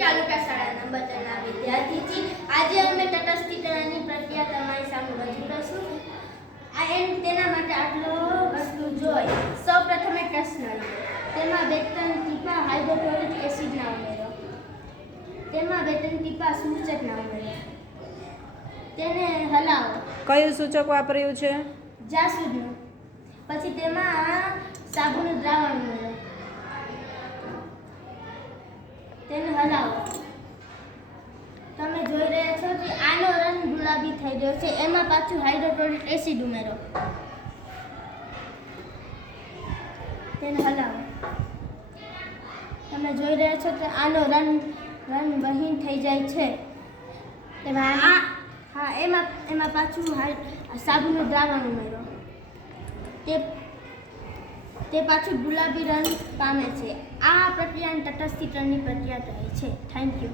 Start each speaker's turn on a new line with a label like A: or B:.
A: તાલુકા શાળા નંબર ત્રણના વિદ્યાર્થી છીએ આજે અમે તટસ્થીકરણની પ્રક્રિયા તમારી સામે રજૂ કરશું. આ એમ તેના માટે આટલો વસ્તુ જોઈ. સૌ પ્રથમે પ્રશ્ન. તેમાં બે ત્રણ ટીપા હાઇડ્રોક્લોરિક એસિડના ઉમેરો. તેમાં બે ત્રણ ટીપા સૂચકના ઉમેરો. તેને હલાવો.
B: કયું સૂચક વાપર્યું છે?
A: જાસૂદનું. પછી તેમાં સાબુનું દ્રાવણ ઉમેરો તેને હલાવો તમે જોઈ રહ્યા છો કે આનો રંગ ગુલાબી થઈ ગયો છે. એમાં પાછું હાઇડ્રોક્લોરિક એસિડ ઉમેરો. તેને હલાવો. તમે જોઈ રહ્યા છો કે આનો રંગ રંગ બહીન થઈ જાય છે. તેમાં આ હા. એમાં એમાં પાછું સાબુનું દ્રાવણ ઉમેરો. તે તે પાછું ગુલાબી રંગ પામે છે. આ પ્રક્રિયાને તટસ્થીકરણની પ્રક્રિયા કહે છે. Thank you